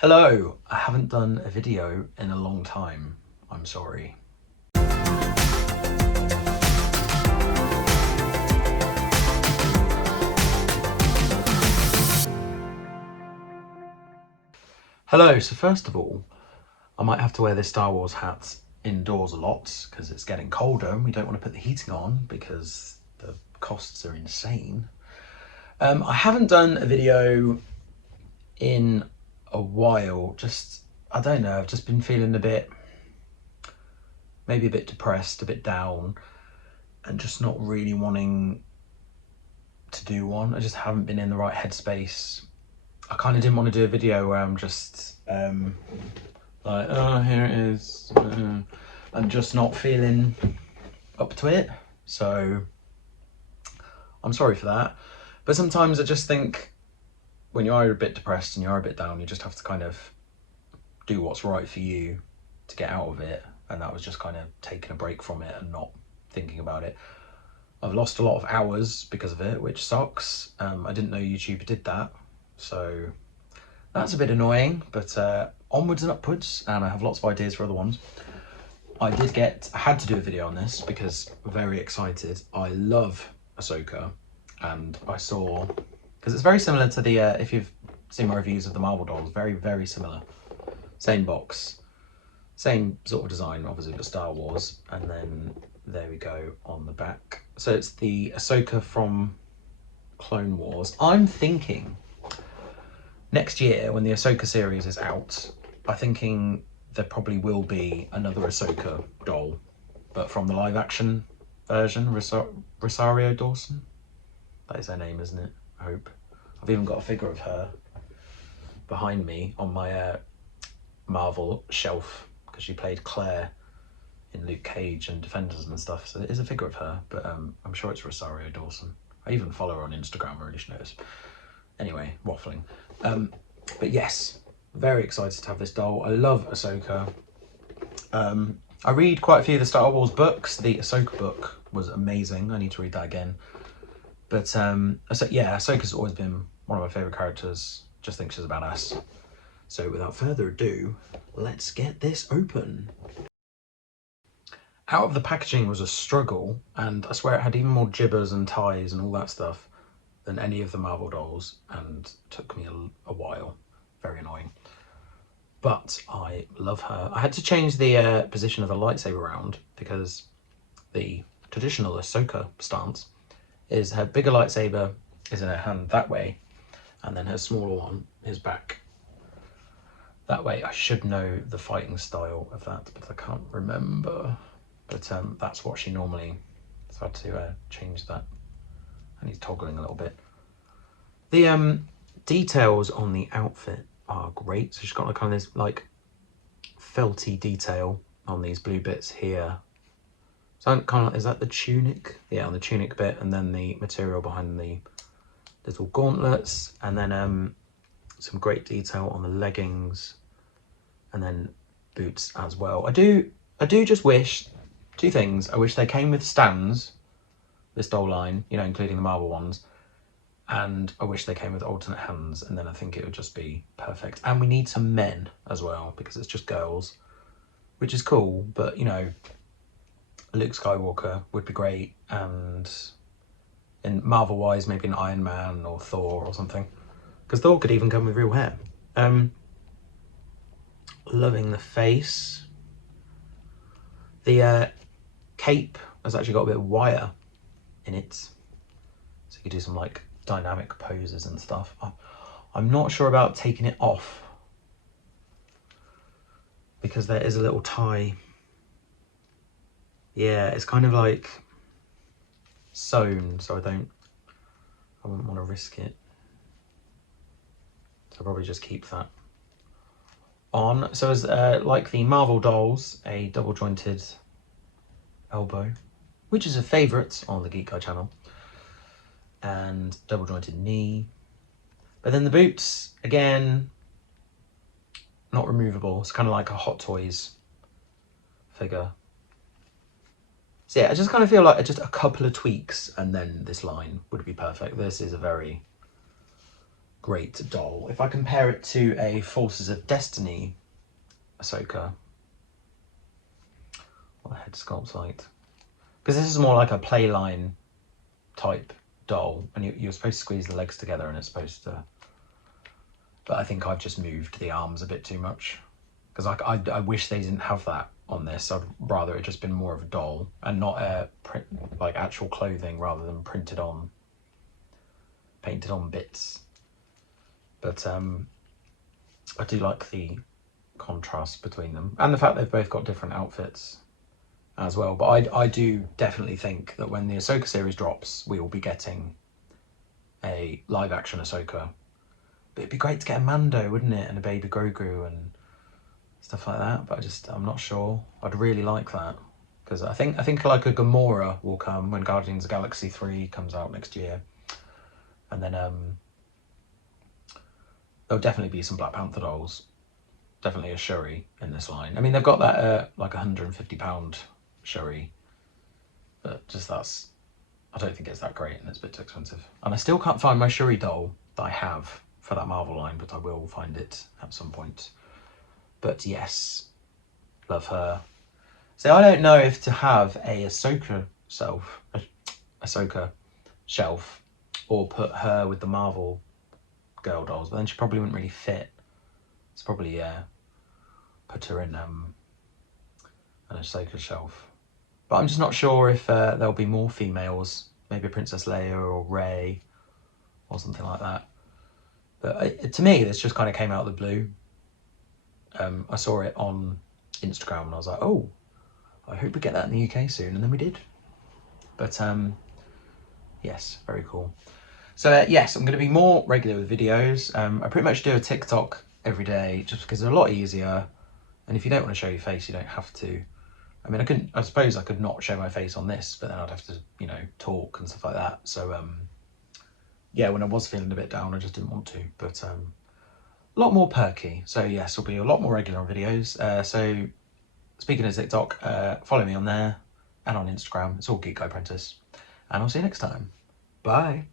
Hello, I haven't done a video in a long time. I'm sorry. Hello, so first of all, I might have to wear this Star Wars hat indoors a lot because it's getting colder and we don't want to put the heating on because the costs are insane. I haven't done a video in a while, I don't know, I've just been feeling maybe a bit depressed, a bit down, and just not really wanting to do one. I just haven't been in the right headspace. I kind of didn't want to do a video where I'm just like, oh, here it is. I'm just not feeling up to it. So I'm sorry for that. But sometimes I just think when you are a bit depressed and you are a bit down, you just have to kind of do what's right for you to get out of it. And that was just kind of taking a break from it and not thinking about it. I've lost a lot of hours because of it, which sucks. I didn't know YouTube did that. So that's a bit annoying, but onwards and upwards, and I have lots of ideas for other ones. I had to do a video on this because I'm very excited. I love Ahsoka, and I saw, because it's very similar to the, if you've seen my reviews of the Marvel dolls, very, very similar. Same box, same sort of design, obviously, but Star Wars, and then there we go on the back. So it's the Ahsoka from Clone Wars. I'm thinking next year, when the Ahsoka series is out, I'm thinking there probably will be another Ahsoka doll, but from the live action version, Rosario Dawson. That is her name, isn't it? I hope. I've even got a figure of her behind me on my Marvel shelf because she played Claire in Luke Cage and Defenders and stuff. So there is a figure of her, but I'm sure it's Rosario Dawson. I even follow her on Instagram, I really should notice. Anyway, waffling. But yes, very excited to have this doll. I love Ahsoka. I read quite a few of the Star Wars books. The Ahsoka book was amazing. I need to read that again. But yeah, Ahsoka's always been one of my favourite characters. Just think she's a badass. So without further ado, let's get this open. Out of the packaging was a struggle, and I swear it had even more jibbers and ties and all that stuff than any of the Marvel dolls, and took me a while. Very annoying. But I love her. I had to change the position of the lightsaber around because the traditional Ahsoka stance is her bigger lightsaber is in her hand that way, and then her smaller one is back that way. I should know the fighting style of that, but I can't remember. But that's what she normally, so I had to change that. And he's toggling a little bit. The details on the outfit are great. So she's got kind of this like felty detail on these blue bits here. So kind of, is that the tunic? Yeah, on the tunic bit, and then the material behind the little gauntlets, and then some great detail on the leggings, and then boots as well. I do just wish two things. I wish they came with stands, this doll line, you know, including the Marvel ones, and I wish they came with alternate hands, and then I think it would just be perfect. And we need some men as well, because it's just girls, which is cool, but you know, Luke Skywalker would be great, and in Marvel wise, maybe an Iron Man or Thor or something, because Thor could even come with real hair. Loving the face. The cape has actually got a bit of wire in it, so you could do some like dynamic poses and stuff. I'm not sure about taking it off because there is a little tie. Yeah, it's kind of like sewn, so I wouldn't want to risk it. So I'll probably just keep that on. So as like the Marvel dolls, a double jointed elbow, which is a favourite on the Geek Guy channel, and double jointed knee. But then the boots, again, not removable. It's kind of like a Hot Toys figure. So yeah, I just kind of feel like just a couple of tweaks and then this line would be perfect. This is a very great doll. If I compare it to a Forces of Destiny Ahsoka, what the head sculpt's like, because this is more like a playline type doll, and you're supposed to squeeze the legs together, and it's supposed to. But I think I've just moved the arms a bit too much, because I wish they didn't have that on this. I'd rather it just been more of a doll and not a print, like actual clothing, rather than painted on bits. But I do like the contrast between them, and the fact they've both got different outfits as well. But I do definitely think that when the Ahsoka series drops, we will be getting a live action Ahsoka. But it'd be great to get a Mando, wouldn't it, and a baby Grogu and stuff like that. But I'm not sure. I'd really like that, because I think like a Gamora will come when Guardians of the Galaxy 3 comes out next year, and then there'll definitely be some Black Panther dolls. Definitely a Shuri in this line. I mean, they've got that like £150 Shuri, but I don't think it's that great, and it's a bit too expensive. And I still can't find my Shuri doll that I have for that Marvel line, but I will find it at some point. But yes, love her. So I don't know if to have a Ahsoka shelf, or put her with the Marvel girl dolls, but then she probably wouldn't really fit. It's probably put her in an Ahsoka shelf. But I'm just not sure if there'll be more females, maybe Princess Leia or Rey or something like that. But to me, this just kind of came out of the blue. I saw it on Instagram and I was like, oh, I hope we get that in the UK soon, and then we did. But yes, very cool. So yes, I'm going to be more regular with videos. I pretty much do a TikTok every day just because they're a lot easier. And if you don't want to show your face, you don't have to. I mean, I suppose I could not show my face on this, but then I'd have to, talk and stuff like that. So yeah, when I was feeling a bit down, I just didn't want to. But a lot more perky. So yes, there'll be a lot more regular videos. So speaking of TikTok, follow me on there and on Instagram. It's all Geek Apprentice. And I'll see you next time. Bye.